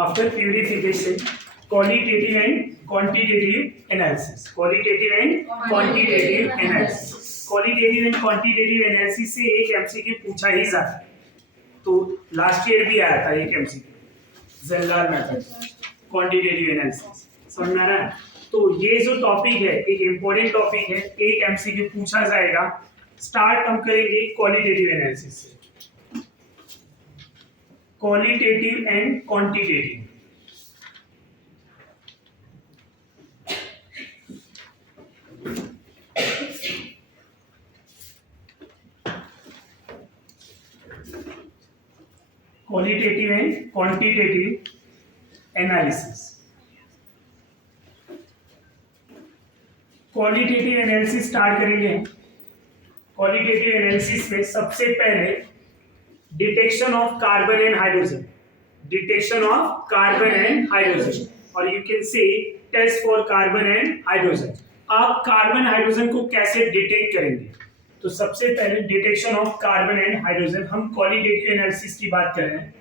after purification, qualitative and quantitative analysis. Qualitative and quantitative analysis. Qualitative and quantitative analysis से एक MCQ पूछा ही जाता है, तो लास्ट ईयर भी आया था एक एमसीक्यू, ज़ेल्लार मेथड, क्वांटिटेटिव एनालिसिस। समझ में आ रहा है? तो ये जो टॉपिक है एक इम्पोर्टेंट टॉपिक है, एक एमसीक्यू पूछा जाएगा। स्टार्ट हम करेंगे क्वालिटेटिव एनालिसिस से, qualitative and quantitative. Qualitative and quantitative analysis. Qualitative analysis start करेंगे। क्वालिटेटिव एनालिसिस में सबसे पहले detection of carbon and hydrogen, detection of carbon and hydrogen, और you can say test for carbon and hydrogen. आप carbon hydrogen को कैसे detect करेंगे? तो सबसे पहले detection of carbon and hydrogen, हम क्वालिटेटिव एनालिसिस की बात कर रहे हैं।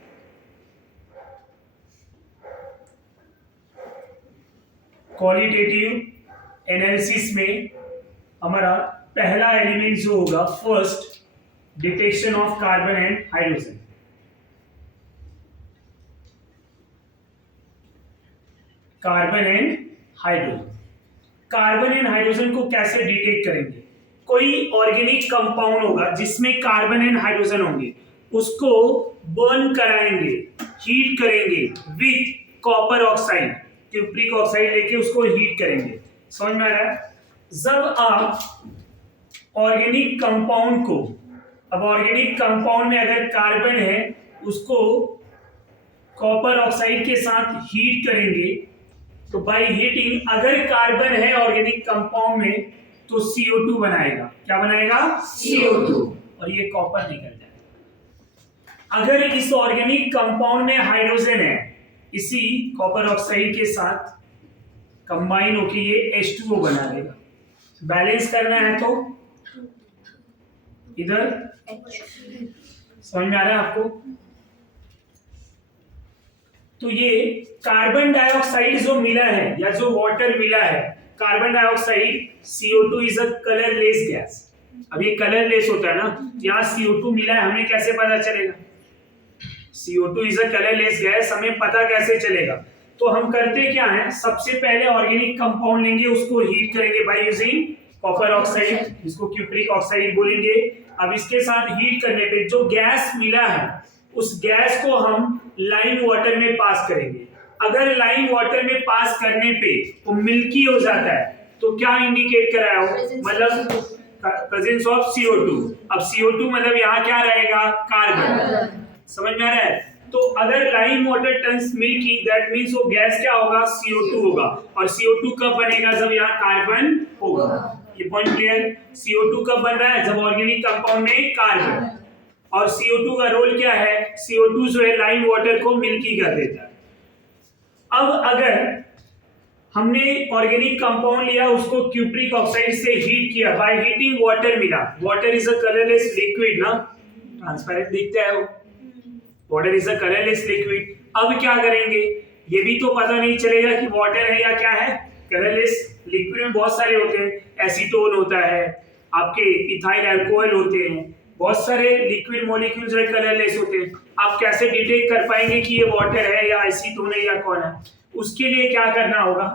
क्वालिटेटिव एनालिसिस में हमारा पहला एलिमेंट जो होगा, first detection of carbon and hydrogen. Carbon and hydrogen, carbon and hydrogen को कैसे डिटेक्ट करेंगे? कोई ऑर्गेनिक कंपाउंड होगा जिसमें कार्बन एंड हाइड्रोजन होंगे, उसको बर्न कराएंगे, हीट करेंगे with copper oxide, cupric oxide लेके उसको हीट करेंगे। समझ में आ रहा है? जब आप ऑर्गेनिक कंपाउंड को, अब ऑर्गेनिक कंपाउंड में अगर कार्बन है, उसको कॉपर ऑक्साइड के साथ हीट करेंगे, तो बाय हीटिंग अगर कार्बन है ऑर्गेनिक कंपाउंड में तो CO2 बनाएगा। क्या बनाएगा? CO2, और ये कॉपर निकल जाएगा। अगर इस ऑर्गेनिक कंपाउंड में हाइड्रोजन है, इसी कॉपर ऑक्साइड के साथ कंबाइन होके ये H2O बना देगा। बैलेंस करना है तो इधर, समझ में आ रहा है आपको? तो ये कार्बन डाइऑक्साइड जो मिला है या जो वाटर मिला है, carbon dioxide, CO2 is a colourless gas. अब ये कलरलेस होता है ना, यहाँ CO2 मिला है, हमें कैसे पता चलेगा? CO2 is a colourless gas, हमें पता कैसे चलेगा? तो हम करते क्या है, सबसे पहले ऑर्गेनिक कंपाउंड लेंगे, उसको हीट करेंगे बाय यूजिंग कॉपर ऑक्साइड, जिसको क्यूप्रिक ऑक्साइड बोलेंगे। अब इसके साथ हीट करने पे जो गैस मिला है, उस गैस को हम लाइम वाटर में पास करेंगे। अगर लाइम वाटर में पास करने पे वो मिल्की हो जाता है, तो क्या इंडिकेट कर रहा है? मतलब प्रेजेंस ऑफ CO2। अब CO2 मतलब यहाँ क्या रहेगा? कार्बन। समझ में आ रहा है? तो अगर lime water turns milky, that means वो गैस क्या होगा? CO2 होगा। और CO2 कब बनेगा? जब यहाँ कार्बन होगा। ये पॉइंट क्लियर? CO2 कब बन रहा है? जब ऑर्गेनिक कंपाउंड में कार्बन, और CO2 का रोल क्या है? CO2 जो है लाइम वाटर को मिल्की कर देता है। अब अगर हमने ऑर्गेनिक कंपाउंड लिया, उसको क्यूप्रिक ऑक्साइड से हीट किया, बाय हीटिंग वाटर मिला। Water is a colourless liquid ना, ट्रांसपेरेंट दिखता है वो, water is a colourless liquid. अब क्या करेंगे? ये भी तो पता नहीं चलेगा कि वाटर है या क्या है। कलरलेस लिक्विड में बहुत सारे होते हैं, एसीटोन होता है, आपके इथाइल अल्कोहल होते हैं, बहुत सारे लिक्विड मॉलिक्यूल्स जो कलरलेस होते हैं। आप कैसे डिटेक्ट कर पाएंगे कि ये वाटर है या एसीटोन है या कौन है? उसके लिए क्या करना होगा,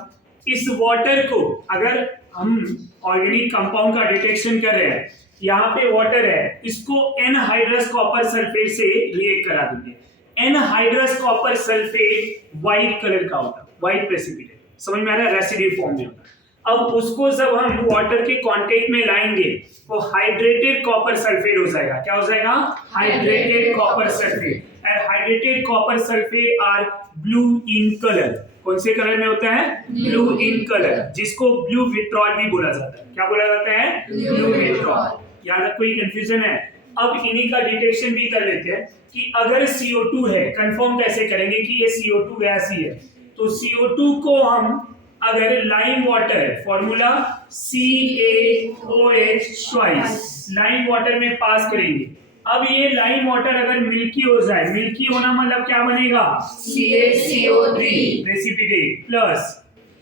इस वाटर को, अगर हम ऑर्गेनिक कंपाउंड का डिटेक्शन कर रहे हैं, यहाँ पे वाटर है, इसको एनहाइड्रस कॉपर सल्फेट से रिएक्ट करा देंगे। Anhydrous copper sulphate white colour का होता है, व्हाइट प्रेसिपिटेट, समझ में आ रहा है? रेसिड्यू फॉर्म में होता है। अब उसको जब हम वाटर के कांटेक्ट में लाएंगे, तो हाइड्रेटेड कॉपर सल्फेट हो जाएगा। क्या हो जाएगा? Hydrated copper sulphate. And hydrated copper sulphate are blue in colour. कौन से कलर में होता है? ब्लू इन कलर, जिसको ब्लू विट्रॉल भी बोला जाता है। क्या बोला जाता है? Blue vitriol. यहाँ तक कोई कंफ्यूजन है? अब इन्हीं का डिटेक्शन भी कर लेते हैं कि अगर CO2 है, कंफर्म कैसे करेंगे कि ये CO2 गैस ही है? तो CO2 को हम, अगर लाइम वाटर है, formula CaOH twice, lime water में पास करेंगे, अब ये लाइम वाटर अगर मिल्की हो जाए, मिल्की होना मतलब क्या बनेगा, CaCO3 प्रेसिपिटेट प्लस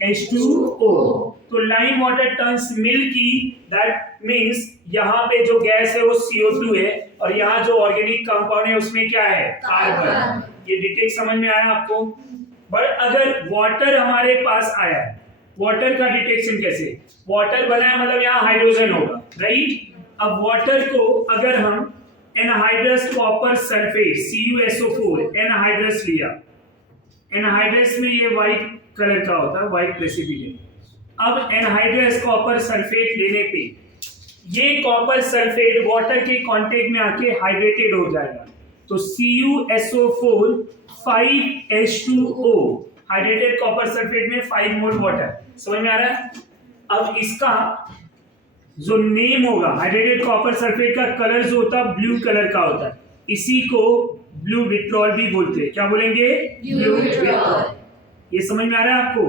H2O। तो lime water turns milky, that means यहाँ पे जो गैस है वो CO2 है और यहाँ जो ऑर्गेनिक कंपाउंड है उसमें क्या है, कार्बन। ये डिटेल समझ में आया आपको। बट अगर वाटर हमारे पास आया है, वाटर का डिटेक्शन कैसे, वाटर बनाया मतलब यहाँ हाइड्रोजन होगा, राइट। अब वाटर को अगर हम anhydrous copper sulphate CuSO4 anhydrous लिया, एनहाइड्रस में ये व्हाइट कलर का होता है, व्हाइट प्रेसिपिटेट। अब एनहाइड्रस कॉपर सल्फेट लेने पे ये कॉपर सल्फेट वाटर के कांटेक्ट में आके हाइड्रेटेड हो जाएगा, तो CuSO4 5H2O, hydrated copper sulphate में 5 मोल वाटर। समझ में आ रहा है। अब इसका जो नेम होगा, हाइड्रेटेड कॉपर सल्फेट का कलर जो होता है ब्लू कलर का होता है, इसी को ब्लू विट्रॉल भी बोलते हैं। क्या बोलेंगे, ब्लू विट्रॉल। ये समझ में आ रहा है आपको।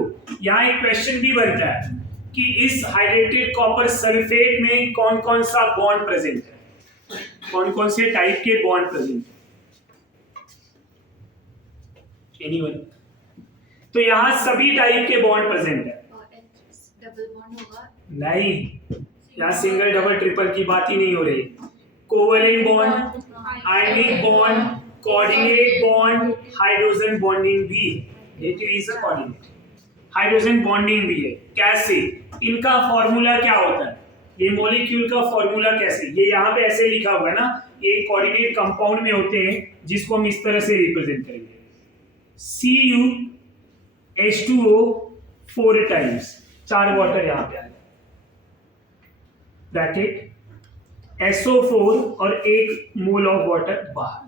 यहाँ एक क्वेश्चन भी बनता है कि इस हाइड्रेटेड कॉपर सल्फेट में कौन कौन सा बॉन्ड प्रेजेंट है, कौन कौन से टाइप के बॉन्ड प्रेजेंट है, एनीवन। तो यहाँ सभी टाइप के बॉन्ड प्रेजेंट है। डबल बॉन्ड होगा नहीं, यहाँ सिंगल डबल ट्रिपल की बात ही नहीं हो रही। Covalent bond, ionic bond, coordinate bond, hydrogen bonding भी, एक रीजन कोऑर्डिनेट हाइड्रोजन बॉन्डिंग भी है। कैसे, इनका फॉर्मूला क्या होता है, ये मॉलिक्यूल का फॉर्मूला कैसे, ये यहाँ पे ऐसे लिखा हुआ है ना, ये कोऑर्डिनेट कंपाउंड में होते हैं जिसको हम इस तरह से रिप्रेजेंट करेंगे, CuH2O 4 टाइम्स, 4 वाटर यहाँ पे आएगा, ब्रैकेट SO4 और 1 मोल ऑफ वाटर बाहर।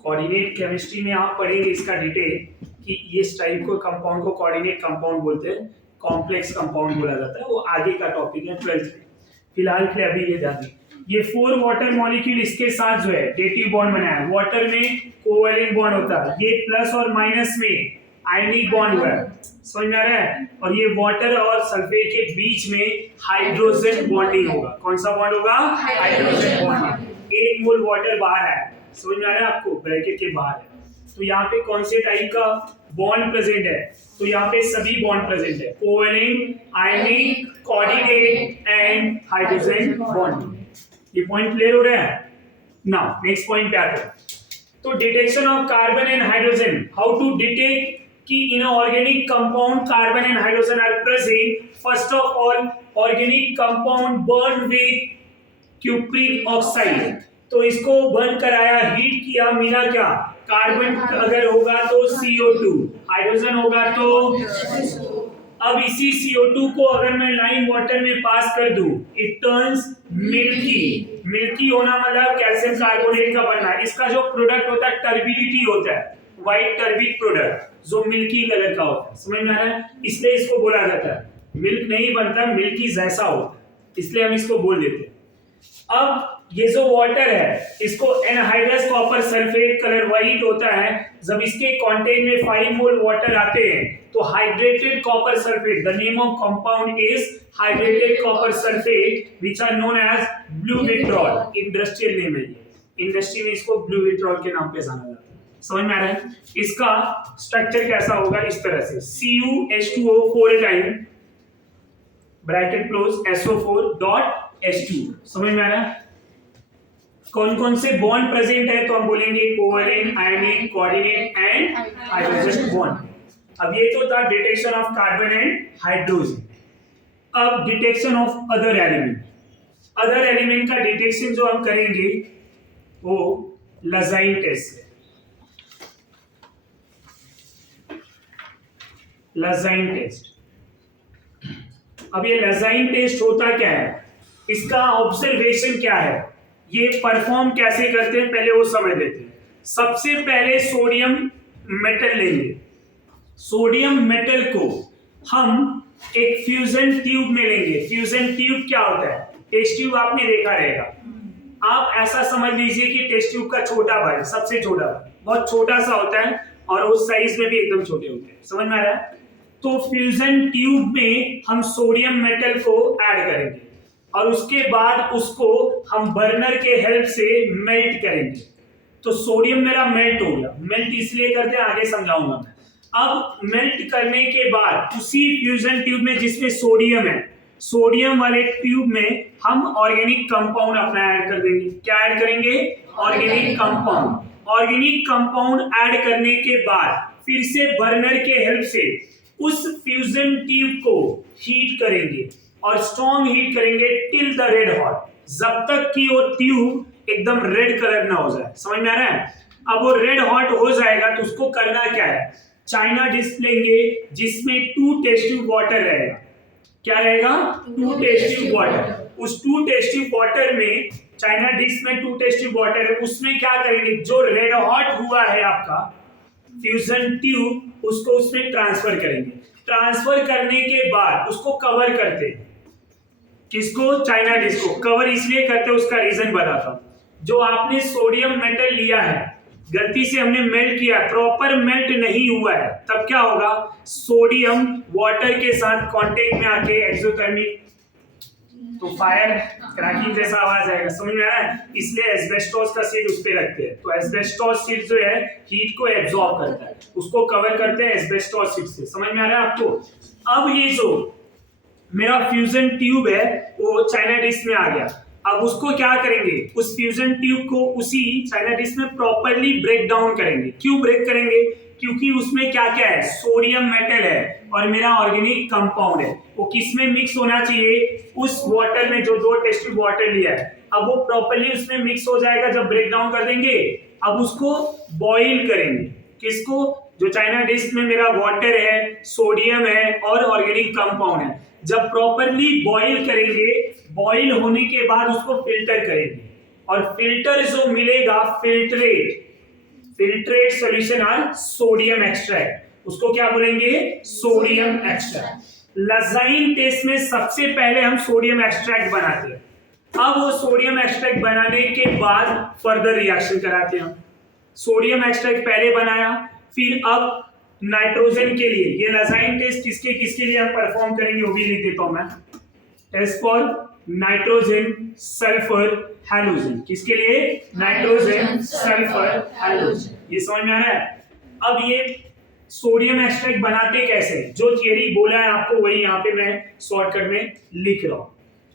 कोऑर्डिनेट केमिस्ट्री में आप पढ़ेंगे इसका डिटेल कि इस टाइप को कंपाउंड को कोऑर्डिनेट कंपाउंड बोलते हैं, कॉम्प्लेक्स कंपाउंड बोला जाता है, वो आगे का टॉपिक है 12th में। फिलहाल के लिए अभी ये ध्यान दें, ये 4 वाटर मॉलिक्यूल इसके साथ जो है डेटिव बॉन्ड बनाया है। वाटर में कोवेलेंट बॉन्ड होता है, ये प्लस और माइनस में आयनिक बॉन्ड हुआ है, समझ में आ रहा है। और ये वाटर और सल्फेट के बीच में हाइड्रोजन बॉन्डिंग होगा। कौन सा बॉन्ड होगा, हाइड्रोजन बॉन्डिंग। 1 मोल वाटर बाहर है, समझ में आ रहा है आपको, ब्रैकेट के बाहर है। तो यहाँ पे कौन से टाइप का बॉन्ड प्रेजेंट है, तो यहाँ पे सभी बॉन्ड प्रेजेंट है, covalent, ionic, coordinate and hydrogen bonding. ये पॉइंट क्लियर हो रहा है। नाउ नेक्स्ट पॉइंट पे आते हैं। तो detection of carbon and hydrogen, how to detect कि in organic compound carbon and hydrogen are present. First of all, organic compound burn with cupric oxide, तो इसको बर्न कराया, हीट किया, मिला क्या, कार्बन अगर होगा तो CO2, हाइड्रोजन होगा तो। अब इसी CO2 को अगर मैं लाइम वाटर में पास कर दूं, इट टर्न्स मिल्की। मिल्की होना मतलब कैल्शियम कार्बोनेट का बनना। इसका जो प्रोडक्ट होता है टर्बिडिटी होता है, व्हाइट टर्बिड प्रोडक्ट जो मिल्की कलर का होता है, समझ में आ रहा है। इसलिए इसको बोला जाता है, मिल्क नहीं बनता, मिल्की जैसा होता है, इसलिए हम इसको बोल देते हैं। अब ये जो वाटर है इसको anhydrous copper sulphate colour white होता है, जब इसके कंटेंट में 5 मोल वाटर आते हैं तो hydrated copper sulphate, the name of compound is hydrated copper sulphate which are known as blue vitriol. Industrial name है, इंडस्ट्री में इसको ब्लू विट्रॉल के नाम पे जाना जाता है, समझ में आ रहा है। इसका स्ट्रक्चर कैसा होगा, इस तरह से CuH2O 4 time bracket close SO4 dot H2, समझ में आ रहा है। कौन कौन से बॉन्ड प्रेजेंट है, तो हम बोलेंगे covalent, ionic, coordinate and hydrogen bond. अब ये तो था detection of carbon and hydrogen. अब detection of other element, other element का डिटेक्शन जो हम करेंगे वो लजाइन टेस्ट है। लजाइन टेस्ट, अब ये लजाइन टेस्ट होता क्या है, इसका ऑब्जर्वेशन क्या है, ये परफॉर्म कैसे करते हैं, पहले वो समझ लेते हैं। सबसे पहले सोडियम मेटल लेंगे, सोडियम मेटल को हम एक फ्यूजन ट्यूब में लेंगे। फ्यूजन ट्यूब क्या होता है, टेस्ट ट्यूब आपने देखा रहेगा, आप ऐसा समझ लीजिए कि टेस्ट ट्यूब का छोटा भाई, सबसे छोटा भाई, बहुत छोटा सा होता है और उस साइज में भी एकदम छोटे होते हैं, समझ में आ रहा है। तो फ्यूजन ट्यूब में हम सोडियम मेटल को ऐड करेंगे। और उसके बाद उसको हम बर्नर के हेल्प से मेल्ट करेंगे। तो सोडियम मेरा मेल्ट हो गया। मेल्ट इसलिए करते हैं, आगे समझाऊंगा मैं। अब मेल्ट करने के बाद उसी फ्यूजन ट्यूब में जिसमें सोडियम है, सोडियम वाले ट्यूब में हम ऑर्गेनिक कंपाउंड अपना ऐड कर देंगे। क्या ऐड करेंगे? Organic compound. Organic compound add करने के बाद फिर से बर्नर के हेल्प से उस फ्यूजन ट्यूब को हीट करेंगे और स्ट्रॉन्ग हीट करेंगे टिल द रेड हॉट, जब तक कि वो ट्यूब एकदम रेड कलर ना हो जाए। समझ में आ रहा है? अब वो रेड हॉट हो जाएगा तो उसको करना क्या है? चाइना डिश लेंगे जिसमें 2 टेस्ट ट्यूब वाटर रहेगा। क्या रहेगा? 2 टेस्ट ट्यूब वाटर। उस 2 टेस्ट ट्यूब वाटर में, चाइना डिश में 2 टेस्ट ट्यूब वाटर है, उसमें क्या करेंगे? जो रेड हॉट हुआ है आपका फ्यूजन ट्यूब, उसको उसमें ट्रांसफर करेंगे। ट्रांसफर करने के बाद उसको कवर करते हैं। किसको? चाइना डिश को। कवर इसलिए करते हैं, उसका रीजन बताता हूं। जो आपने सोडियम मेटल लिया है, गलती से हमने मेल्ट किया, प्रॉपर मेल्ट नहीं हुआ है, तब क्या होगा? सोडियम वाटर के साथ कांटेक्ट में आके एक्सोथर्मिक, तो फायर क्रैकिंग जैसा आवाज आएगा। समझ में आ रहा है? इसलिए एस्बेस्टोस का शीट उस पे रखते हैं। तो एस्बेस्टोस शीट जो है हीट को एब्जॉर्ब करता है, उसको कवर करते हैं एस्बेस्टोस शीट से। समझ में आ रहा है आपको? अब ये जो मेरा फ्यूजन ट्यूब है वो चाइना डिश में आ गया। अब उसको क्या करेंगे? उस फ्यूजन ट्यूब को उसी चाइना डिश में प्रॉपर्ली ब्रेक डाउन करेंगे। क्यों ब्रेक करेंगे? क्योंकि उसमें क्या क्या है? सोडियम मेटल है और मेरा ऑर्गेनिक कंपाउंड है। वो किस में मिक्स होना चाहिए? उस वाटर में, जो 2 टेस्ट ट्यूब वाटर लिया है। अब वो प्रॉपर्ली उसमें मिक्स हो जाएगा जब ब्रेक डाउन कर देंगे। अब उसको बॉइल करेंगे। किसको? जो चाइना डिश में मेरा वाटर है, सोडियम है और ऑर्गेनिक कंपाउंड है। जब प्रॉपर्ली बॉइल करेंगे, बॉइल होने के बाद उसको फिल्टर करेंगे और फिल्टर जो मिलेगा, फिल्ट्रेट सॉल्यूशन और सोडियम एक्सट्रैक्ट, उसको क्या बोलेंगे? Sodium extract. लाइसिन टेस्ट में सबसे पहले हम सोडियम एक्सट्रैक्ट बनाते हैं। अब वो सोडियम एक्सट्रैक्ट बनाने के बाद फर्दर रिएक्शन कराते हैं। सोडियम एक्सट्रैक्ट पहले बनाया, फिर अब नाइट्रोजन के लिए, ये लाइसिन टेस्ट किसके किसके लिए हम परफॉर्म करेंगे वो भी लिख देता हूं मैं। Test for nitrogen sulphur halogen. किसके लिए? Nitrogen sulphur halogen. ये समझ में आ रहा है? अब ये सोडियम एक्सट्रैक्ट बनाते कैसे? जो थियरी बोला है आपको वही यहाँ पे मैं शॉर्टकट में लिख रहा हूं।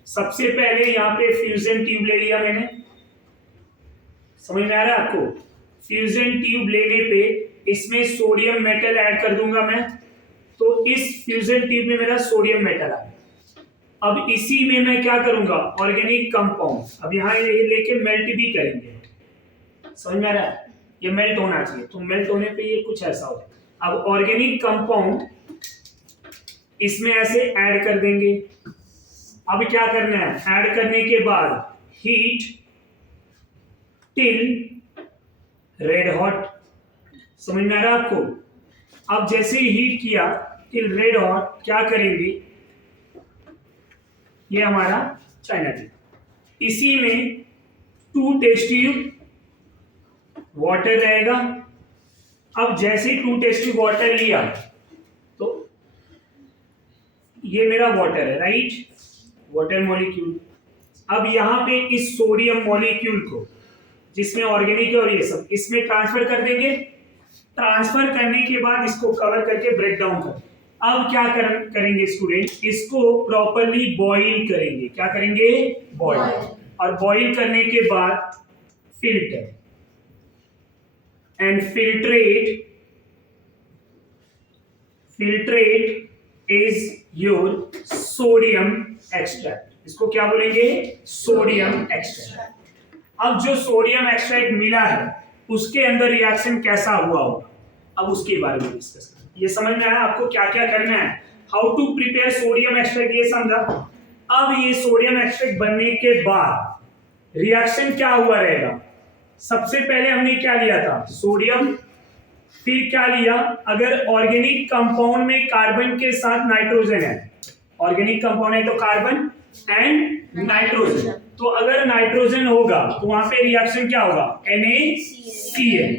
सबसे पहले यहाँ पे फ्यूजन ट्यूब ले लिया मैंने। समझ में आ रहा है आपको? फ्यूजन ट्यूब लेने पे इसमें सोडियम मेटल ऐड कर दूंगा मैं, तो इस फ्यूजन ट्यूब में मेरा सोडियम मेटल आ। अब इसी में मैं क्या करूंगा? Organic compound. अब यहाँ ये लेके मेल्ट भी करेंगे। समझ में आ रहा है? ये मेल्ट होना चाहिए, तो मेल्ट होने पे ये कुछ ऐसा हो। अब ऑर्गेनिक कंपाउंड इसमें ऐसे ऐड कर देंगे। अब क्या करना है? ऐड करने के बाद हीट टिल रेड हॉट। समझ में आ रहा है आपको? अब जैसे ही हीट किया टिल रेड हॉट, क्या करेंगे? ये हमारा चाइना ट्यूब, इसी में 2 टेस्ट ट्यूब वाटर रहेगा। अब जैसे ही 2 टेस्ट ट्यूब वाटर लिया तो ये मेरा वाटर है, राइट? Water molecule. अब यहां पे इस सोडियम मॉलिक्यूल को, जिसमें ऑर्गेनिक है और ये सब, इसमें ट्रांसफर कर देंगे। ट्रांसफर करने के बाद इसको कवर करके ब्रेक डाउन कर। अब क्या करेंगे स्टूडेंट? इसको प्रॉपर्ली बॉइल करेंगे। क्या करेंगे? बॉइल। और बॉइल करने के बाद filter and filtrate is your sodium extract. इसको क्या बोलेंगे? Sodium extract. अब जो सोडियम एक्सट्रैक्ट मिला है उसके अंदर रिएक्शन कैसा हुआ होगा, अब उसके बारे में डिस्कस करें। ये समझ में आया आपको क्या क्या करना है? How to prepare sodium extract, ये समझा। अब ये सोडियम एक्सट्रैक्ट बनने के बाद रिएक्शन क्या हुआ रहेगा? सबसे पहले हमने क्या लिया था? सोडियम। फिर क्या लिया? अगर ऑर्गेनिक कंपाउंड में कार्बन के साथ नाइट्रोजन है, ऑर्गेनिक कंपाउंड है तो कार्बन एंड नाइट्रोजन, तो अगर नाइट्रोजन होगा तो वहां पे रिएक्शन क्या होगा? NaCl।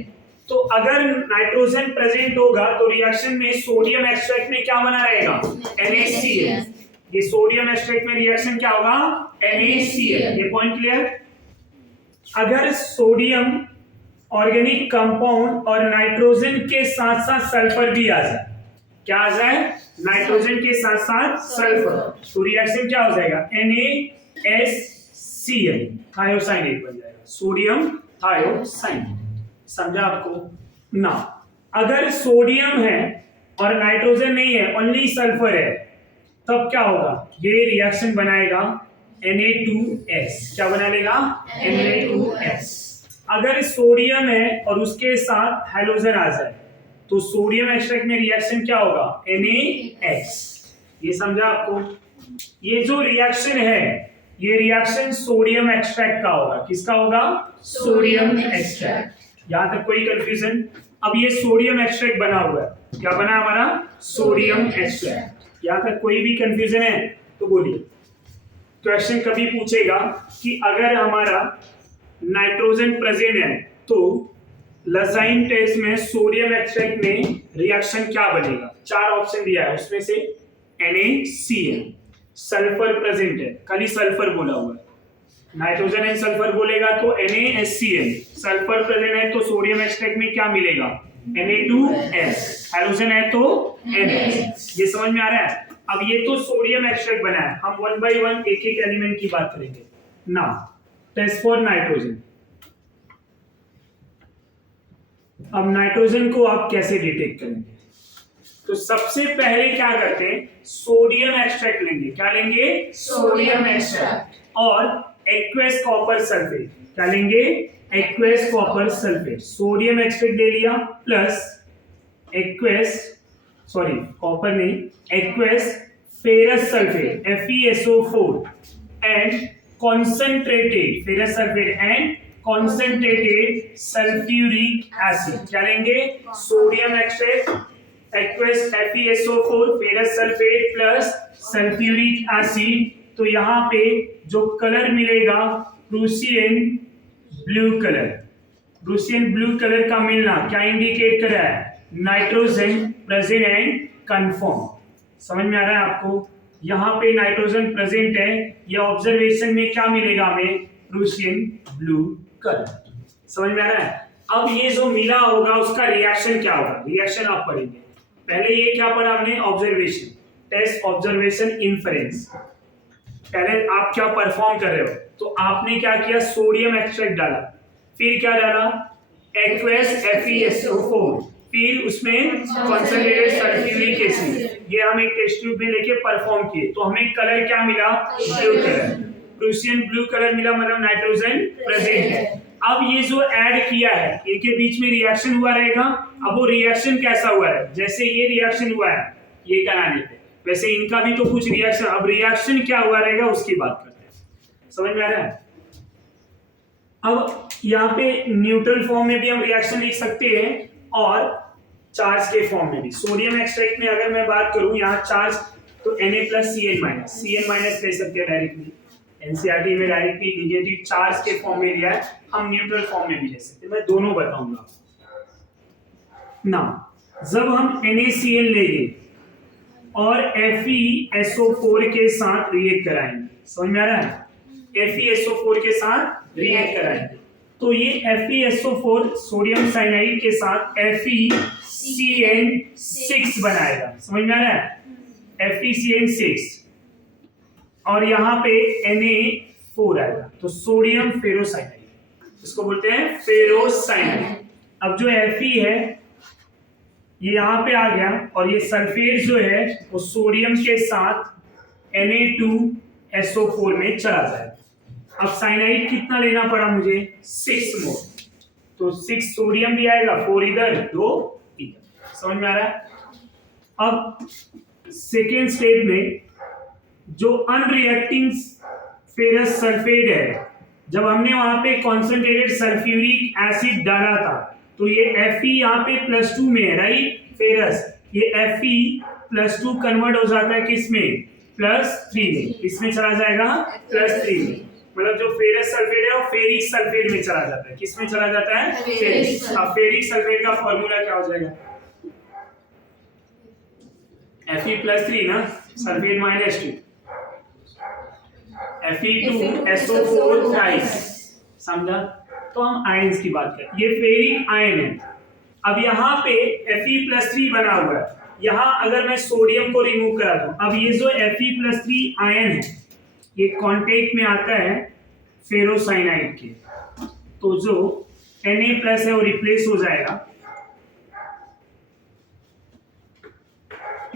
तो अगर नाइट्रोजन प्रेजेंट होगा तो रिएक्शन में सोडियम एक्सट्रैक्ट में क्या बना रहेगा? NaCl। ये सोडियम एक्सट्रैक्ट में रिएक्शन क्या होगा? NaCl। ये पॉइंट क्लियर? अगर सोडियम ऑर्गेनिक कंपाउंड और नाइट्रोजन के साथ साथ सल्फर भी आ जाए, क्या आ जाए? नाइट्रोजन के साथ साथ सल्फर, तो रिएक्शन क्या हो जाएगा? NaSCl, थायोसाइनेट बन जाएगा, सोडियम थायोसाइनेट। समझा आपको ना? अगर सोडियम है और नाइट्रोजन नहीं है, ओनली सल्फर है, तब क्या होगा? ये रिएक्शन बनाएगा Na2S। क्या बना लेगा? Na2S। अगर सोडियम है और उसके साथ हैलोजन आ जाए, तो सोडियम एक्सट्रैक्ट में रिएक्शन क्या होगा? NaX। ये समझा आपको? ये जो रिएक्शन है, ये रिएक्शन सोडियम एक्सट्रैक्ट का होगा। किसका होगा? Sodium extract. यहां तक कोई कंफ्यूजन? अब ये सोडियम एक्सट्रैक्ट बना हुआ है, क्या बना हमारा? Sodium extract. यहां तक कोई भी कंफ्यूजन है तो बोलिए। क्वेश्चन कभी पूछेगा कि अगर हमारा नाइट्रोजन प्रेजेंट है तो लसाइन टेस्ट में सोडियम एक्सट्रैक्ट में रिएक्शन क्या बनेगा? 4 ऑप्शन दिया है, उसमें से NaCl, सल्फर प्रेजेंट है, खाली सल्फर बोला हुआ है, नाइट्रोजन एंड सल्फर बोलेगा तो NaSCl, सल्फर प्रेजेंट है तो सोडियम एक्सट्रैक्ट में क्या मिलेगा? Na2S, हैलोजन है तो NaS। ये समझ में आ रहा है? अब ये तो सोडियम एक्सट्रैक्ट बना है, हम 1 by 1 एक एक एलिमेंट की बात करेंगे ना। Test for nitrogen. अब नाइट्रोजन को आप कैसे डिटेक्ट करेंगे? तो सबसे पहले क्या करते हैं? सोडियम एक्सट्रैक्ट लेंगे। क्या लेंगे? Sodium extract. और एक्वेस कॉपर सल्फेट। क्या लेंगे? Aqueous copper sulphate. Sodium extract ले लिया प्लस एक्वेस, सॉरी कॉपर नहीं, aqueous ferrous sulphate FeSO4 and concentrated ferrous sulphate and concentrated sulphuric acid. क्या लेंगे? Sodium extract, aqueous FeSO4, ferrous sulphate plus sulphuric acid. तो यहाँ पे जो कलर मिलेगा Prussian blue colour. Prussian blue colour का मिलना क्या इंडिकेट कर रहा है? Nitrogen present and confirm. समझ में आ रहा है आपको? यहाँ पे नाइट्रोजन प्रेजेंट है, ये ऑब्जर्वेशन में क्या मिलेगा हमें? Prussian blue colour. समझ में आ रहा है? अब ये जो मिला होगा उसका रिएक्शन क्या होगा? रिएक्शन आप पढ़ेंगे। पहले ये क्या पढ़ा हमने? Observation, test, observation, inference. पहले आप क्या परफॉर्म कर रहे हो? तो आपने क्या किया? सोडियम एक्सट्रैक्ट डाला, फिर क्या डाला? एक्वेस FeSO4, फिर उसमें कॉन्सेंट्रेटेड सल्फ्यूरिक एसिड। ये हम एक टेस्ट ट्यूब में लेके परफॉर्म किए, तो हमें कलर क्या मिला? Blue colour. Prussian blue colour मिला, मतलब नाइट्रोजन प्रेजेंट है। अब ये जो ऐड किया है, इनके बीच में रिएक्शन हुआ रहेगा। अब वो रिएक्शन कैसा हुआ है? जैसे ये रिएक्शन हुआ है ये कराने पे, वैसे इनका भी तो कुछ रिएक्शन। अब रिएक्शन क्या हुआ रहेगा उसकी बात करते हैं। समझ में आ रहा है? अब यहाँ पे न्यूट्रल फॉर्म में भी हम रिएक्शन लिख सकते हैं और चार्ज के फॉर्म में भी। सोडियम एक्सट्रैक्ट में अगर मैं बात करूं, यहाँ चार्ज तो Na+Cn- ले सकते हैं डायरेक्टली। एनसीईआरटी में डायरेक्टली नेगेटिव चार्ज के फॉर्म में लिया है, हम न्यूट्रल फॉर्म में भी ले सकते हैं। मैं दोनों बताऊंगा ना। जब हम NaCl लेंगे और FeSO4 के साथ रिएक्ट कराएंगे, समझ में आ रहा है? FeSO4 के साथ रिएक्ट कराएंगे तो ये FeSO4 सोडियम साइनाइड के साथ FeCN6 बनाएगा। समझ में आ रहा है? FeCN6 और यहाँ पे Na4 आएगा, तो सोडियम फेरोसाइनाइड, इसको बोलते हैं फेरोसाइनाइड। अब जो Fe है ये यहाँ पे आ गया और ये सल्फेट जो है वो सोडियम के साथ Na2SO4 में चला जाएगा। अब साइनाइड कितना लेना पड़ा मुझे? 6 मोल, तो 6 सोडियम भी आएगा, 4 इधर 2 इधर। समझ में आ रहा है? अब सेकेंड स्टेप में जो अनरिएक्टिंग फेरस सल्फेट है, जब हमने वहां पे कॉन्सेंट्रेटेड सल्फ्यूरिक एसिड डाला था तो ये Fe यहाँ पे +2 में है, राइट? फेरस, ये Fe+2 कन्वर्ट हो जाता है किस में? +3 में। इसमें चला जाएगा +3 में, मतलब जो फेरस सल्फेट है वो फेरिक सल्फेट में चला जाता है। किस में चला जाता है? फेरिक। अब फेरिक सल्फेट का फॉर्मूला क्या हो जाएगा? Fe+3 ना, सल्फेट -2, Fe2SO4 थ्राइस। समझा? तो हम आयंस की बात करें, ये फेरिक आयन है। अब यहाँ पे Fe+3 बना हुआ है, यहाँ अगर मैं सोडियम को रिमूव करा दूं, अब ये जो Fe+3 आयन है ये कांटेक्ट में आता है फेरोसाइनाइड के, तो जो Na+ है वो रिप्लेस हो जाएगा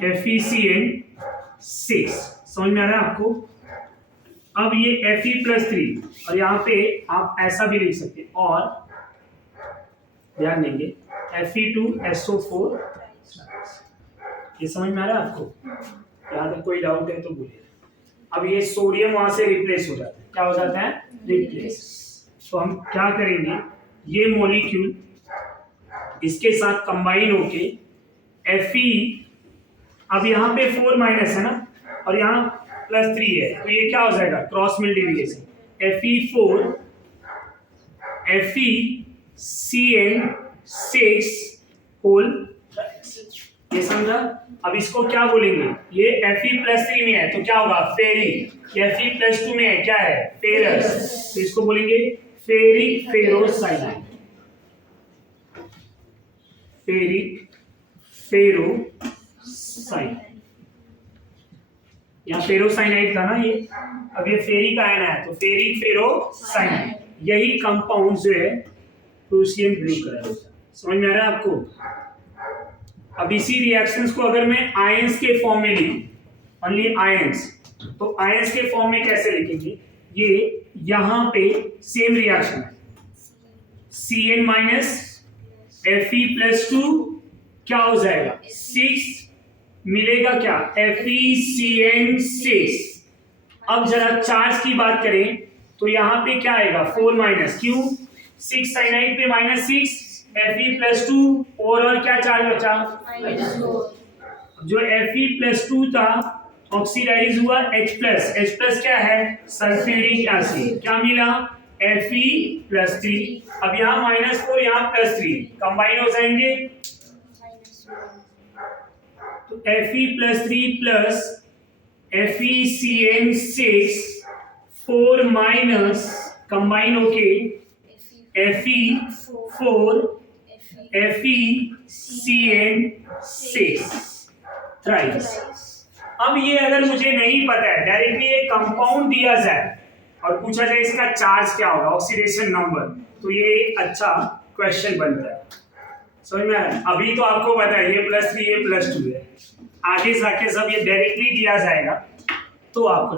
FeCN6। समझ में आ रहा है आपको? अब ये Fe+3 और यहाँ पे आप ऐसा भी लिख सकते हैं, और ध्यान देंगे Fe2SO4। ये समझ में आ रहा है आपको? यहाँ तक कोई डाउट है तो बोलिए। अब ये सोडियम वहां से रिप्लेस हो जाता है, क्या हो जाता है? रिप्लेस। तो हम क्या करेंगे, ये मॉलिक्यूल इसके साथ कंबाइन होके Fe, अब यहाँ पे 4 माइनस है ना, और यहाँ +3 है, तो ये क्या हो जाएगा? Cross multiplication, Fe4 FeCN6 whole. ये समझा? अब इसको क्या बोलेंगे, ये Fe+3 में है तो क्या होगा? फेरिक। Fe+2 में है, क्या है? फेरस। तो इसको बोलेंगे फेरिक फेरोसाइनाइड। फेरिक फेरोसाइनाइड, यहाँ फेरोसाइनाइड था ना ये, अब ये फेरिक आयन है तो फेरिक फेरोसाइनाइड। यही कंपाउंड जो है प्रूशियन ब्लू कलर। समझ में आ रहा है आपको? अब इसी रिएक्शंस को अगर मैं आयंस के फॉर्म में लिखूं, ओनली आयंस, तो आयंस के फॉर्म में कैसे लिखेंगे? ये यहाँ पे सेम रिएक्शन है, Cn माइनस Fe+2 क्या हो जाएगा? 6 मिलेगा क्या? FeCN6। अब जरा चार्ज की बात करें तो यहाँ पे क्या आएगा? 4 माइनस, क्यों? 6 साइनाइड पे -6, Fe+2 और क्या चार्ज बचा? जो Fe+2 था ऑक्सीडाइज हुआ H+। H+ क्या है? Sulphuric acid. क्या मिला? Fe+3। अब यहाँ -4 यहाँ +3 कंबाइन हो जाएंगे, तो Fe+3 plus FeCN6 4 minus combine होके Fe4 FeCN6 थ्राइस। अब ये अगर मुझे नहीं पता है, डायरेक्टली एक कंपाउंड दिया जाए और पूछा जाए इसका चार्ज क्या होगा, ऑक्सीडेशन नंबर, तो ये एक अच्छा क्वेश्चन बनता है। समझ में आया? अभी तो आपको पता है ये +3 ये +2 है, आगे जाके सब ये डायरेक्टली दिया जाएगा तो आपको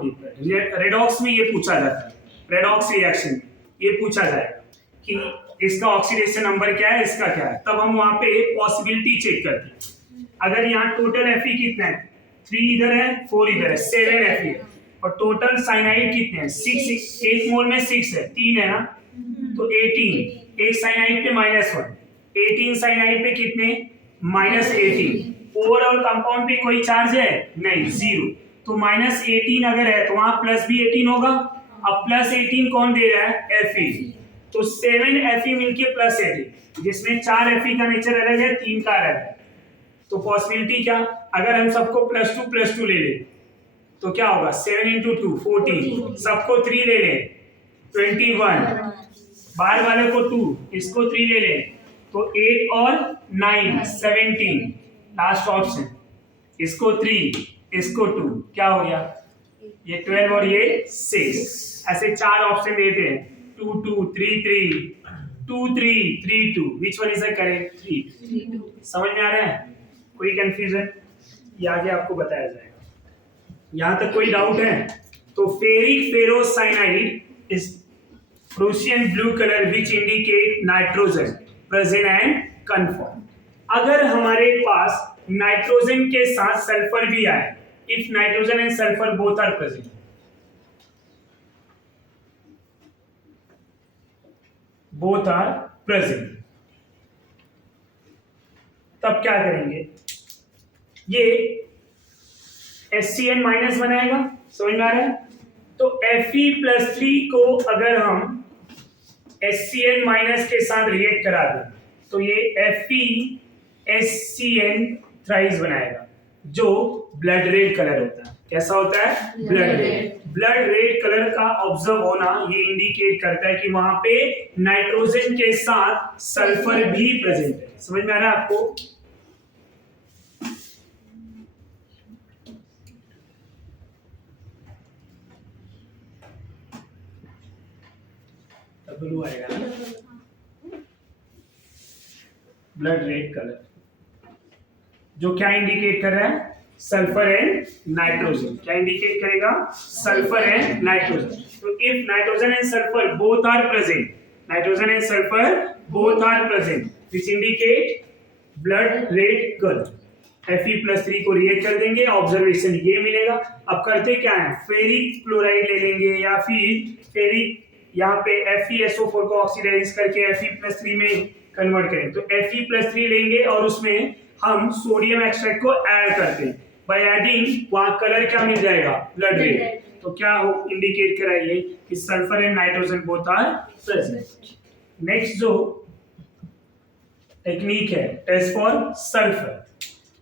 रेडॉक्स में ये पूछा जाता है, रेडॉक्स रिएक्शन ये पूछा जाएगा कि इसका ऑक्सीडेशन नंबर क्या है, इसका क्या है, तब हम वहां पे पॉसिबिलिटी चेक करते हैं। अगर यहाँ टोटल Fe कितना है? 3 इधर है, 4 इधर है, 7 Fe है, और टोटल साइनाइड कितने हैं? 6। एक मोल में 6 है, 3 है ना, तो 18। एक साइनाइड पे -1, 18 साइनाइड पे कितने? -18। ओवरऑल कंपाउंड पे कोई चार्ज है? नहीं, 0। तो -18 अगर है तो वहां प्लस भी 18 होगा। अब +18 कौन दे रहा है? Fe। तो 7 Fe मिलके +18, जिसमें 4 Fe का नेचर अलग है, 3 का अलग है। तो पॉसिबिलिटी क्या? अगर हम सबको +2 ले लें तो क्या होगा? 7 × 2 14, सबको 3 ले लें 21, बाहर वाले को 2, इसको 3 ले लें तो 8 और 9 17, लास्ट ऑप्शन, इसको 3 इसको 2, क्या हो गया? ये 12 और ये 6, ऐसे 4 ऑप्शन देते हैं, 2 2 3 3 2 3 3 2, which one is the correct? 3। समझ में आ रहा है? कोई कंफ्यूजन? ये आगे आपको बताया जाएगा। यहाँ तक कोई डाउट है? तो ferric ferrocyanide is Prussian blue colour which indicate nitrogen present and confirm. अगर हमारे पास नाइट्रोजन के साथ सल्फर भी आए, if nitrogen and sulphur both are present, both are present, तब क्या करेंगे? ये HCN माइनस बनाएगा। समझ में आ रहा है? तो Fe+3 को अगर हम HCN माइनस के साथ रिएक्ट करा दें तो ये FeHCN थ्राइस बनाएगा, जो ब्लड रेड कलर होता है। कैसा होता है? Blood red. Blood red colour का ऑब्जर्व होना ये इंडिकेट करता है कि वहां पे नाइट्रोजन के साथ सल्फर भी प्रेजेंट है। समझ में आ रहा है आपको? ब्लू आएगा ना, ब्लड रेड कलर, जो क्या इंडिकेट कर रहा है? Sulphur and nitrogen. क्या इंडिकेट करेगा? Sulphur and nitrogen. तो if nitrogen and sulphur both are present, nitrogen and sulphur both are present, which indicate blood red colour. Fe+3 को रिएक्ट कर देंगे, ऑब्जर्वेशन ये मिलेगा। अब करते क्या है, फेरिक क्लोराइड ले लेंगे या फिर फेरिक, यहाँ पे FeSO4 को ऑक्सीडाइज करके Fe+3 में कन्वर्ट करें। तो Fe+3 लेंगे और उसमें हम सोडियम एक्सट्रैक्ट को ऐड करते हैं। बाय एडिंग वहां कलर क्या मिल जाएगा? Blood red. तो क्या हो इंडिकेट कराइए कि sulphur and nitrogen both are present. Next जो टेक्निक है, टेस्ट फॉर सल्फर।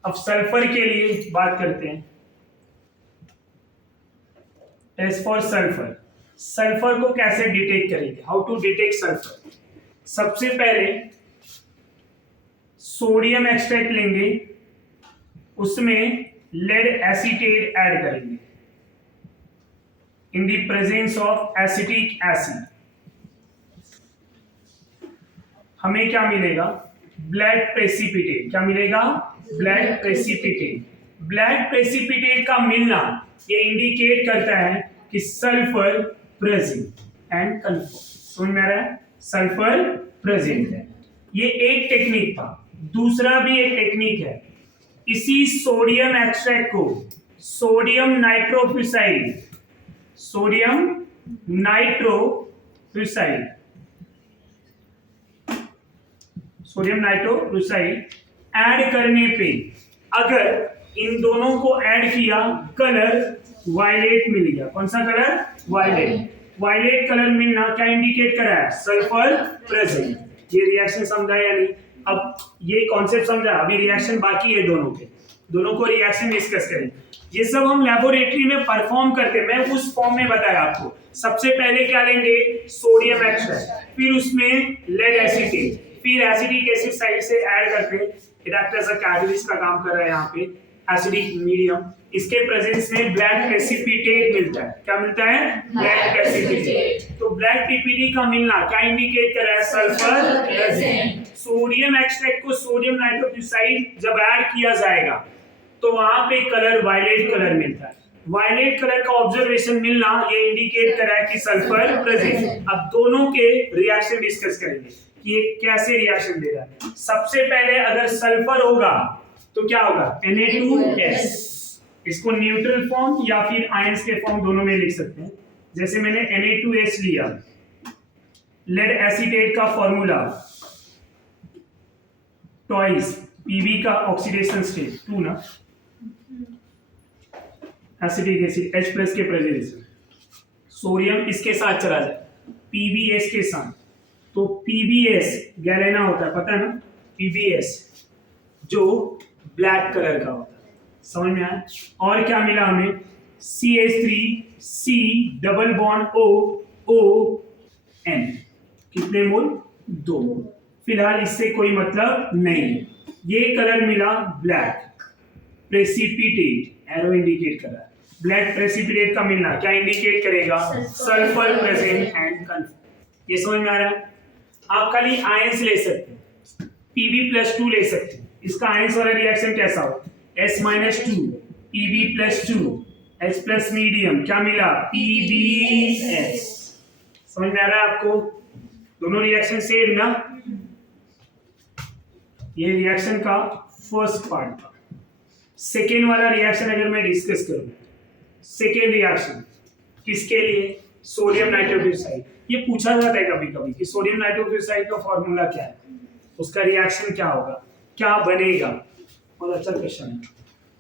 अब सल्फर के लिए बात करते हैं। टेस्ट फॉर सल्फर, सल्फर को कैसे डिटेक्ट करेंगे? How to detect sulphur? सबसे पहले सोडियम एक्सट्रैक्ट लेंगे, उसमें लेड एसीटेट ऐड करेंगे in the presence of acetic acid. हमें क्या मिलेगा? Black precipitate. क्या मिलेगा? Black precipitate. ब्लैक प्रेसिपिटेट का मिलना ये इंडिकेट करता है कि सल्फर प्रेजेंट एंड कंफर्म। समझ में आ रहा है? सल्फर प्रेजेंट है। ये एक टेक्निक था। दूसरा भी एक टेक्निक है, इसी सोडियम एक्सट्रैक्ट को सोडियम नाइट्रोफ्यूसाइड, सोडियम नाइट्रोफ्यूसाइड, सोडियम नाइट्रोफ्यूसाइड ऐड करने पे अगर इन दोनों को ऐड किया, कलर वायलेट मिल गया। कौन सा कलर? वायलेट। वायलेट कलर मिलना क्या इंडिकेट कर रहा है? Sulphur present. ये रिएक्शन समझा या नहीं? अब ये कॉन्सेप्ट समझा, अभी रिएक्शन बाकी है दोनों के, दोनों को रिएक्शन डिस्कस करें। ये सब हम लेबोरेटरी में परफॉर्म करते हैं, मैं उस फॉर्म में बताया आपको। सबसे पहले क्या लेंगे? सोडियम एक्सट्रैक्ट, फिर उसमें लेड एसीटेट, फिर एसिडिक एसिड साइड से ऐड करके it act as a catalyst का काम कर रहा है यहाँ पे एसिडिक मीडियम। इसके प्रेजेंस में ब्लैक प्रेसिपिटेट मिलता है। क्या मिलता है? Black precipitate. तो ब्लैक पीपीटी का मिलना क्या इंडिकेट कर रहा है? Sulphur present. सोडियम एक्सट्रैक्ट को सोडियम नाइट्रोफ्यूसाइड जब ऐड किया जाएगा तो वहां पे कलर वायलेट कलर मिलता है। वायलेट कलर का ऑब्जर्वेशन मिलना ये इंडिकेट कर रहा है कि सल्फर प्रेजेंट। अब दोनों के रिएक्शन डिस्कस करेंगे कि ये कैसे रिएक्शन दे रहा है। सबसे पहले अगर सल्फर होगा तो क्या होगा? Na2S। इसको न्यूट्रल फॉर्म या फिर आयंस के फॉर्म दोनों में लिख सकते हैं। जैसे मैंने Na2S लिया, लेड एसीटेट का फॉर्मूला ट्वाइस Pb का ऑक्सीडेशन स्टेट 2 ना, एसिटिक एसिड H+ के प्रेजेंस में सोडियम इसके साथ चला जाए PbS के साथ, तो PbS गैलेना होता है, पता है ना? PbS जो ब्लैक कलर का होता है। समझ में आया? और क्या मिला हमें? CH3C डबल बॉन्ड ON, कितने मोल? 2 मोल। फिलहाल इससे कोई मतलब नहीं। ये कलर मिला ब्लैक प्रेसिपिटेट, एरो इंडिकेट कर रहा है। ब्लैक प्रेसिपिटेट का मिलना क्या इंडिकेट करेगा? Sulphur present and confirm. ये समझ में आ रहा है? आप खाली आयंस ले सकते हैं, Pb+2 ले सकते हैं। इसका आयंस वाला रिएक्शन कैसा हो? S-2 Pb+2 H+ मीडियम, क्या मिला? PbS। समझ में आ रहा है आपको? दोनों रिएक्शन सेम ना? ये रिएक्शन का फर्स्ट पार्ट था। सेकेंड वाला रिएक्शन अगर मैं डिस्कस करूं, सेकेंड रिएक्शन किसके लिए? सोडियम नाइट्रोफ्यूसाइड। ये पूछा जाता है कभी कभी कि सोडियम नाइट्रोफ्यूसाइड का फॉर्मूला क्या है, उसका रिएक्शन क्या होगा, क्या बनेगा। बहुत अच्छा क्वेश्चन है।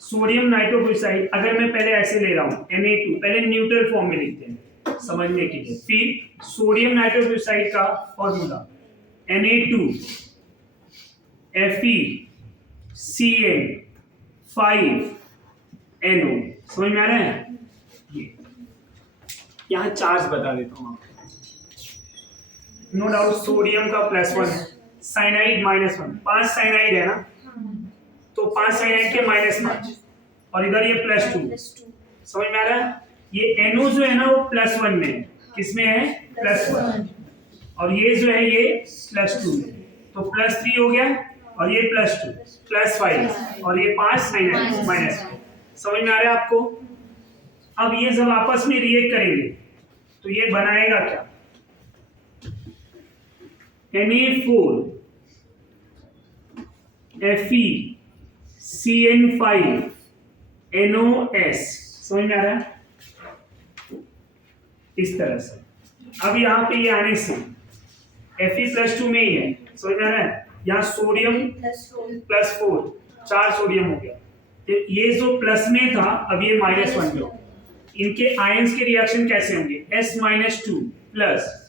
सोडियम नाइट्रोफ्यूसाइड अगर मैं पहले ऐसे ले रहा हूं Na2, पहले न्यूट्रल फॉर्म में लिखते हैं समझने के लिए। फिर सोडियम नाइट्रोफ्यूसाइड का फॉर्मूला Na2 FeCN5NO। समझ में आ रहा है? ये यहाँ चार्ज बता देता हूँ आपको। नो डाउट सोडियम का +1 है, साइनाइड -1, 5 साइनाइड है ना, तो 5 साइनाइड के -5 और इधर ये +2, समझ में आ रहा है? ये NO जो है ना वो +1 में है, किसमें है? +1, और ये जो है ये +2 में, तो +3 हो गया और ये +2 +5 और ये 5 साइनाइड -5, समझ में आ रहा है आपको? अब ये जब आपस में रिएक्ट करेंगे तो ये बनाएगा क्या? Na4 Fe CN5 NOS, समझ में आ रहा है? इस तरह से। अब यहाँ पे ये आने से Fe+2 में ही है, समझ में आ रहा है? यहाँ सोडियम +4, 4 सोडियम हो गया, तो ये जो प्लस में था अब ये -1 में हो। इनके आयंस के रिएक्शन कैसे होंगे? S-2 प्लस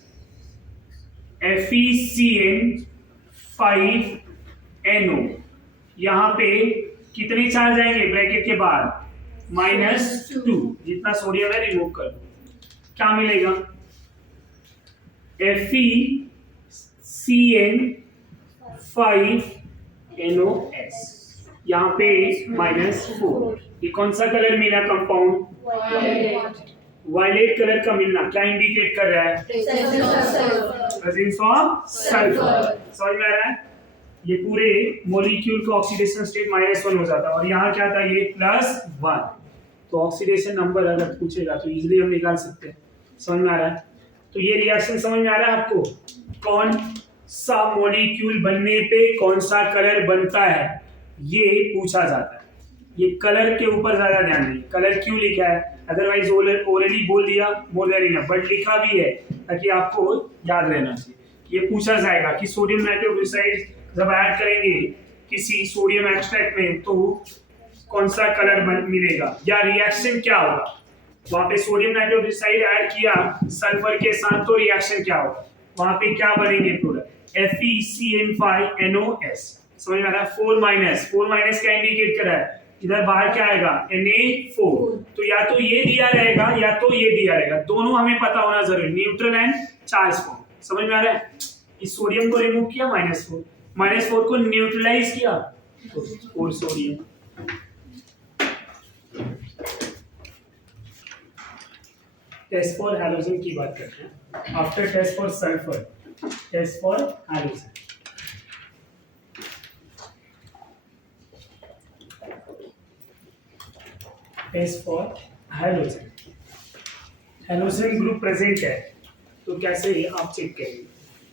FeCN5NO, यहाँ पे कितने चार्ज आएंगे ब्रैकेट के बाहर? -2, जितना सोडियम है रिमूव कर दो, क्या मिलेगा? FeCN5NOS, यहाँ पे -4। ये कौन सा कलर मिला कंपाउंड? वायलेट कलर का मिलना क्या इंडिकेट कर रहा है? प्रेजेंस ऑफ सल्फर, समझ में आ रहा है? ये पूरे मॉलिक्यूल का ऑक्सीडेशन स्टेट -1 हो जाता है और यहाँ क्या था? ये +1, तो ऑक्सीडेशन नंबर अगर पूछेगा तो इजीली हम निकाल सकते हैं, समझ में आ रहा है? तो ये रिएक्शन समझ में आ रहा है आपको? कौन सा मॉलिक्यूल बनने पे कौन सा कलर बनता है ये पूछा जाता है। ये कलर के ऊपर ज्यादा ध्यान नहीं, कलर क्यों लिखा है, अदरवाइज ओरली बोल दिया मोर देन इनफ, बट लिखा भी है ताकि आपको याद रहना चाहिए। ये पूछा जाएगा कि सोडियम नाइट्रोग्लिसराइड जब ऐड करेंगे किसी सोडियम एक्सट्रैक्ट में तो कौन सा कलर मिलेगा या रिएक्शन क्या होगा। वहां पे सोडियम नाइट्रोग्लिसराइड ऐड किया सल्फर के साथ तो रिएक्शन क्या होगा, वहां पे क्या बनेंगे प्रोडक्ट? FeCN5NOS, समझ में आ रहा है? 4 क्या इंडिकेट कर रहा है? इधर बाहर क्या आएगा? Na4, तो या तो ये दिया रहेगा या तो ये दिया रहेगा, दोनों हमें पता होना जरूरी, न्यूट्रल एंड चार्ज फॉर्म, समझ में आ रहा है? इस सोडियम को रिमूव किया -4 को न्यूट्रलाइज किया तो 4 सोडियम। टेस्ट फॉर हैलोजन की बात करते हैं। After test for sulphur, test for halogen. Test for halogen, halogen group present है तो कैसे आप चेक करेंगे?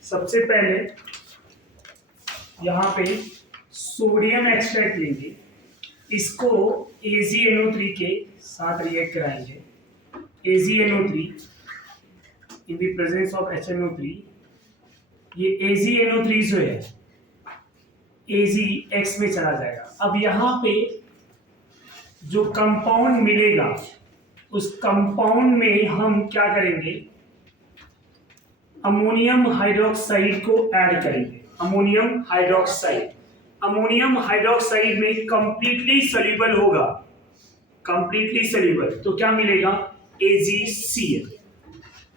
सबसे पहले यहाँ पे सोडियम एक्सट्रैक्ट लेंगे, इसको AgNO3 के साथ रिएक्ट कराएंगे। AgNO3 in the presence of HNO3, ये AgNO3 जो है AgX में चला जाएगा। अब यहाँ पे जो कंपाउंड मिलेगा उस कंपाउंड में हम क्या करेंगे? अमोनियम हाइड्रोक्साइड को ऐड करेंगे। अमोनियम हाइड्रोक्साइड में कंप्लीटली सोल्यूबल होगा, कंप्लीटली सोल्यूबल, तो क्या मिलेगा? AgCl,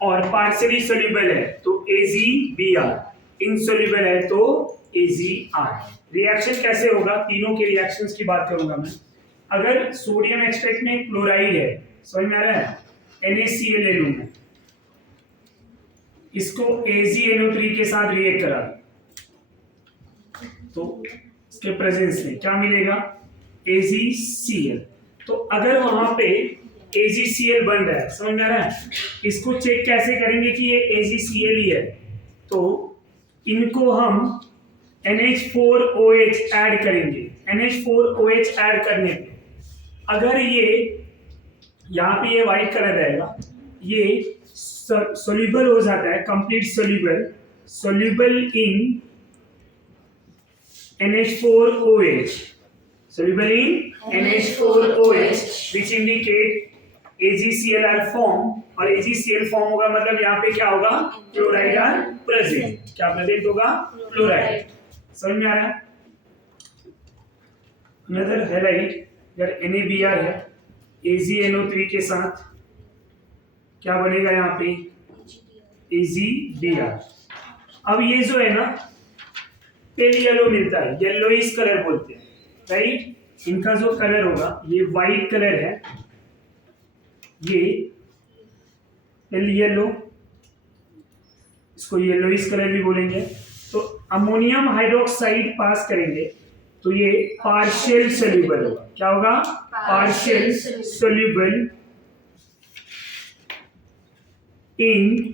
और पार्शियली सोल्यूबल है तो AgBr, इनसोल्यूबल है तो AgR। रिएक्शन कैसे होगा? तीनों के रिएक्शंस की बात करूंगा मैं। अगर सोडियम एक्सट्रैक्ट में क्लोराइड है, समझ में आ रहा है? NaCl ले लूंगा, इसको AgNO3 के साथ रिएक्ट करा तो इसके प्रेजेंस में क्या मिलेगा? AgCl। तो अगर वहां पे AgCl बन रहा है, समझ में आ रहा है? इसको चेक कैसे करेंगे कि ये AgCl ही है? तो इनको हम NH4OH ऐड करेंगे। NH4OH ऐड करने पे अगर ये यहाँ पे ये व्हाइट कलर रहेगा, ये सोल्यूबल हो जाता है, complete soluble in NH4OH, soluble in NH4OH, which indicate AgCl are formed, और AgCl फॉर्म होगा मतलब यहाँ पे क्या होगा? Chloride are present. क्या प्रेजेंट होगा? क्लोराइड। समझ में आ रहा है? अनदर हैलाइड यार NaBr है, AgNO3 के साथ क्या बनेगा यहाँ पे AgBr। अब ये जो है ना पेल येलो मिलता है, येलोइश कलर बोलते हैं, राइट। इनका जो कलर होगा ये वाइट कलर है, ये पेल येलो, इसको येलोइश कलर भी बोलेंगे। तो अमोनियम हाइड्रोक्साइड पास करेंगे तो ये पार्शियल सोल्यूबल होगा। क्या होगा? Partial soluble in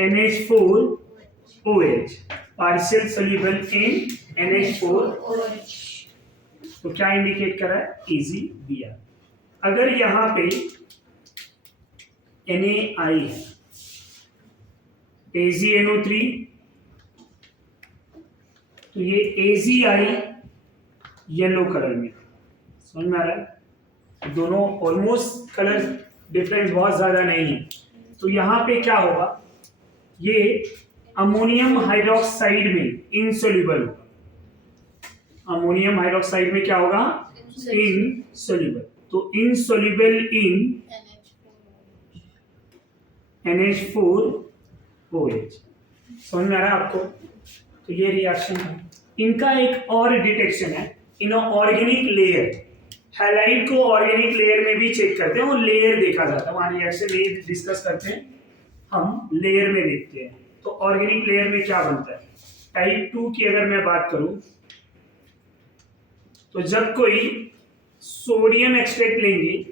NH4OH, partial soluble in NH4OH। तो क्या इंडिकेट कर रहा है? AgBr। अगर यहां पे NaI है, AgNO3, तो ये AgI येलो कलर में, समझ में आ रहा है? दोनों ऑलमोस्ट कलर डिफरेंस बहुत ज्यादा नहीं है। तो यहाँ पे क्या होगा, ये अमोनियम हाइड्रोक्साइड में इनसोल्यूबल होगा। अमोनियम हाइड्रोक्साइड में क्या होगा? इनसोल्यूबल। तो इनसोल्यूबल इन NH4OH। समझ में आ रहा है आपको? तो ये रिएक्शन है। इनका एक और डिटेक्शन है इन ऑर्गेनिक लेयर। हैलाइड को ऑर्गेनिक लेयर में भी चेक करते हैं, वो लेयर देखा जाता है। वहां रिएक्शन नहीं डिस्कस करते हैं, हम लेयर में देखते हैं। तो ऑर्गेनिक लेयर में क्या बनता है? टाइप 2 की अगर मैं बात करूं तो जब कोई सोडियम एक्सट्रैक्ट लेंगे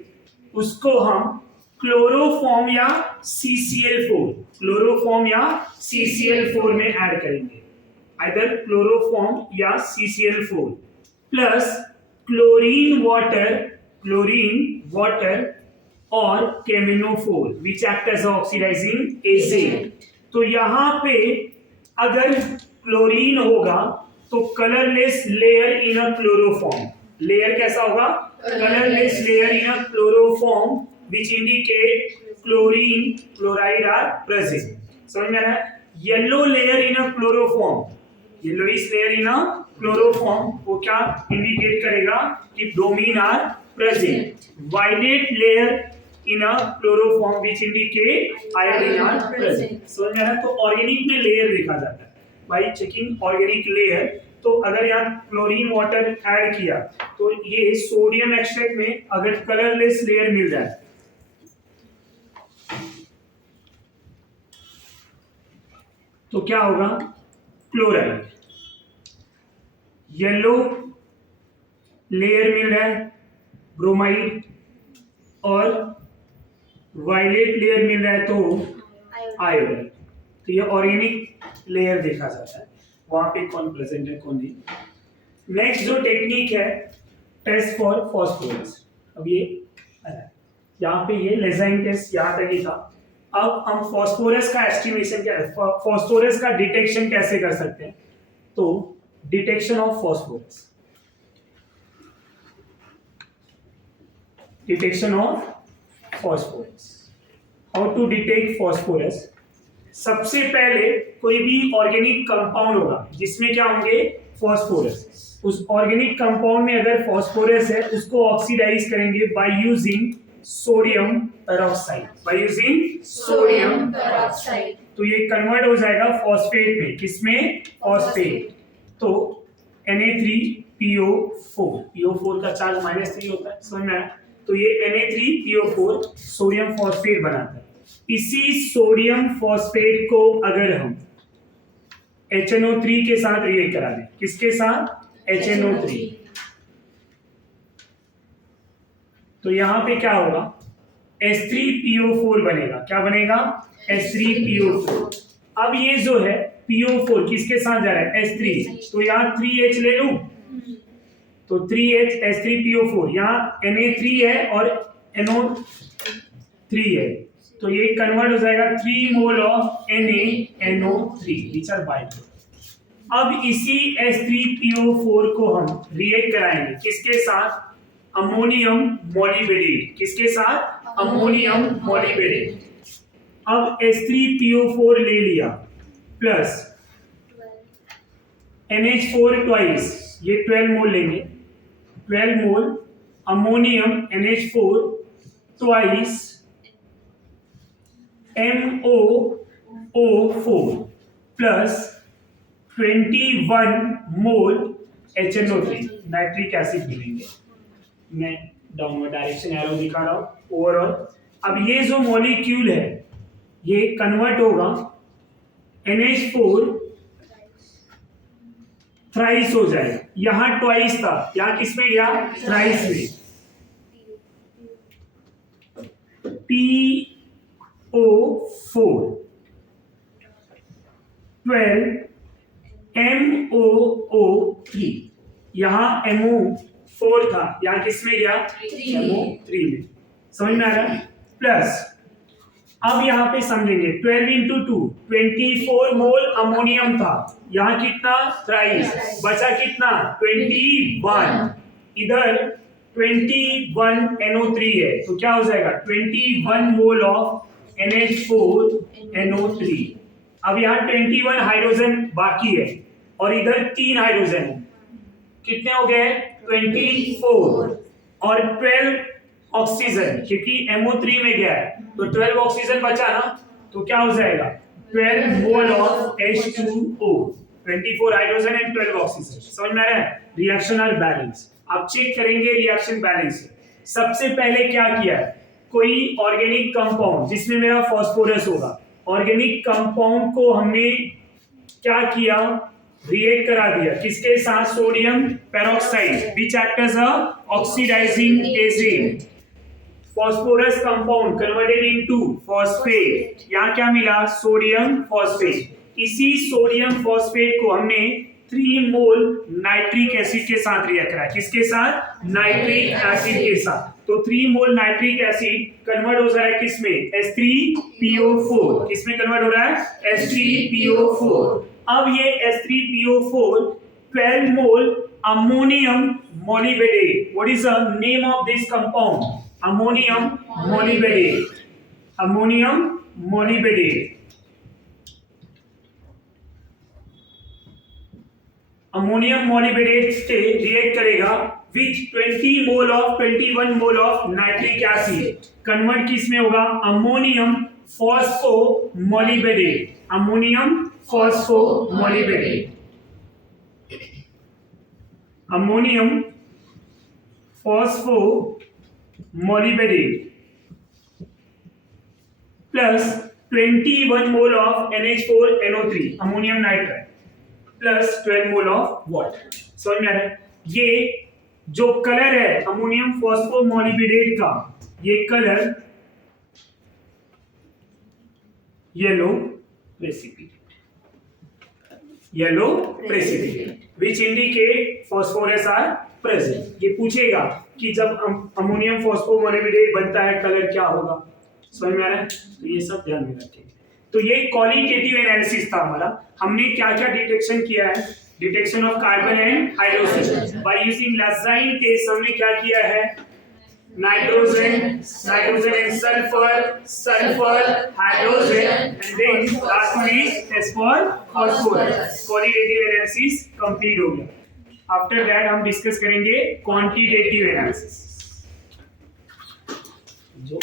उसको हम क्लोरोफॉर्म या CCl4 में ऐड करेंगे, आइदर क्लोरोफॉर्म या CCl4 प्लस क्लोरीन वाटर और केमिनोफोर which act as oxidising agent. तो यहां पे अगर क्लोरीन होगा तो colourless layer in a chloroform, layer कैसा होगा? Colourless layer in a chloroform which indicate chlorine chloride are present। समझ में आ रहा है? Yellow layer in a chloroform, yellowish layer in a chloroform, वो क्या इंडिकेट करेगा कि bromine are present. Violet layer in a chloroform which indicate iodine are present. समझ में आ रहा है? तो ऑर्गेनिक में लेयर देखा जाता है बाय चेकिंग ऑर्गेनिक लेयर। तो अगर यहाँ क्लोरीन वाटर ऐड किया तो ये सोडियम एक्सट्रैक्ट में अगर कलरलेस लेयर मिल जाए तो क्या होगा? क्लोराइड। येलो लेयर मिल रहा है ब्रोमाइड, और वायलेट लेयर मिल रहा है तो आयोडाइड। तो ये ऑर्गेनिक लेयर देखा जाता है, वहां पे कौन प्रेजेंट है कौन नहीं। नेक्स्ट जो टेक्निक है, टेस्ट फॉर फॉस्फोरस। अब ये यहाँ पे ये लेजाइन टेस्ट यहाँ तक ही था। अब हम फॉस्फोरस का एस्टिमेशन क्या है, फॉस्फोरस का डिटेक्शन कैसे कर सकते हैं? तो detection of phosphorus, detection of phosphorus, how to detect phosphorus. सबसे पहले कोई भी ऑर्गेनिक कंपाउंड होगा जिसमें क्या होंगे? फॉस्फोरस। उस ऑर्गेनिक कंपाउंड में अगर फॉस्फोरस है उसको ऑक्सीडाइज करेंगे बाय यूजिंग सोडियम पेरोक्साइड, तो ये कन्वर्ट हो जाएगा फॉस्फेट में। किसमें? फॉस्फेट। तो Na3PO4 का चार्ज -3 होता है, समझ में आया? तो ये Na3PO4 सोडियम फॉस्फेट बनाता है। इसी सोडियम फॉस्फेट को अगर हम HNO3 के साथ रिएक्ट करा दें, किसके साथ? HNO3, तो यहां पे क्या होगा? H3PO4 बनेगा। क्या बनेगा? H3PO4। अब ये जो है PO4 किसके साथ जा रहा है? H3, तो यहाँ 3H ले लूं तो 3H H3PO4, यहाँ Na3 है और NO3 है, तो ये कन्वर्ट हो जाएगा 3 mole of NaNO3 which are bipolar। अब इसी H3PO4 को हम रिएक्ट कराएंगे किसके साथ? अमोनियम मॉलिबेडेट। किसके साथ? अमोनियम मॉलिबेडेट। अब H3PO4 ले लिया प्लस NH4 ट्वाइस, ये 12 मोल लेंगे, 12 mole ammonium NH4 twice MOO4 plus 21 mole HNO3 nitric acid मिलेंगे। मैं डाउनवर्ड डायरेक्शन एरो दिखा रहा हूं ओवरऑल। अब ये जो मॉलिक्यूल है ये कन्वर्ट होगा NH4 थ्राइस हो जाएगा। यहां ट्वाइस था, यहां किस में गया? थ्राइस में। PO4 12 MOO3 यहां MO4 था, यहां किस में गया? MO3 में। समझ में आ रहा है? प्लस अब यहां पे समझेंगे 12 इंटू 2 24 मोल अमोनियम था, यहां कितना? थ्राइस। बचा कितना? 21। इधर 21 NO3 है तो क्या हो जाएगा? 21 मोल ऑफ NH4 NO3। अब यहाँ 21 हाइड्रोजन बाकी है और इधर 3 हाइड्रोजन है। कितने हो गए? 24 और 12 ऑक्सीजन, क्योंकि MO3 में गया है तो 12 ऑक्सीजन बचा ना, तो क्या हो जाएगा? 12 mole of H2O। 24 hydrogen and 12 oxygen. समझ में आ रहा है? Reactional balance. अब चेक करेंगे रिएक्शन बैलेंस। सबसे पहले क्या किया है? कोई ऑर्गेनिक कंपाउंड जिसमें मेरा फास्फोरस होगा, ऑर्गेनिक कंपाउंड को हमने क्या किया? रिएक्ट करा दिया किसके साथ? Sodium peroxide which act as a oxidising agent. Phosphorus compound converted into phosphate, यहां क्या मिला? Sodium phosphate. इसी सोडियम फॉस्फेट को हमने 3 मोल नाइट्रिक एसिड के साथ रिएक्ट करा। किसके साथ? नाइट्रिक एसिड के साथ। तो 3 मोल नाइट्रिक एसिड कन्वर्ट हो रहा है किसमें? H3PO4। किसमें कन्वर्ट हो रहा है? H3PO4। अब ये H3PO4 12 mole ammonium molybdate. What is the name of this compound? Ammonium molybdate. Ammonium molybdate. Ammonium molybdate से रिएक्ट करेगा which 21 mole of nitric acid convert किस में होगा? Ammonium phosphomolybdate. Ammonium phosphomolybdate. Ammonium phosphomolybdate plus 21 mole of NH4NO3 ammonium nitride plus 12 mole of water. समझ में आ रहा है? ये जो कलर है अमोनियम फॉस्फोमोलिबेडेट का, ये colour yellow precipitate which indicate phosphorus are present। ये पूछेगा कि जब अमोनियम फॉस्फोमोलिबेडेट बनता है कलर क्या होगा। समझ में आ रहा है? तो ये सब ध्यान में रखेंगे। तो ये क्वालिटेटिव एनालिसिस था हमारा। हमने क्या क्या डिटेक्शन किया है? Detection of carbon and hydrogen by using Lassaigne test. हमने क्या किया है? Nitrogen and sulphur, hydrogen and then last one is test for phosphorus. Qualitative analysis complete हो गया। आफ्टर दैट हम डिस्कस करेंगे क्वांटिटेटिव एनालिसिस। जो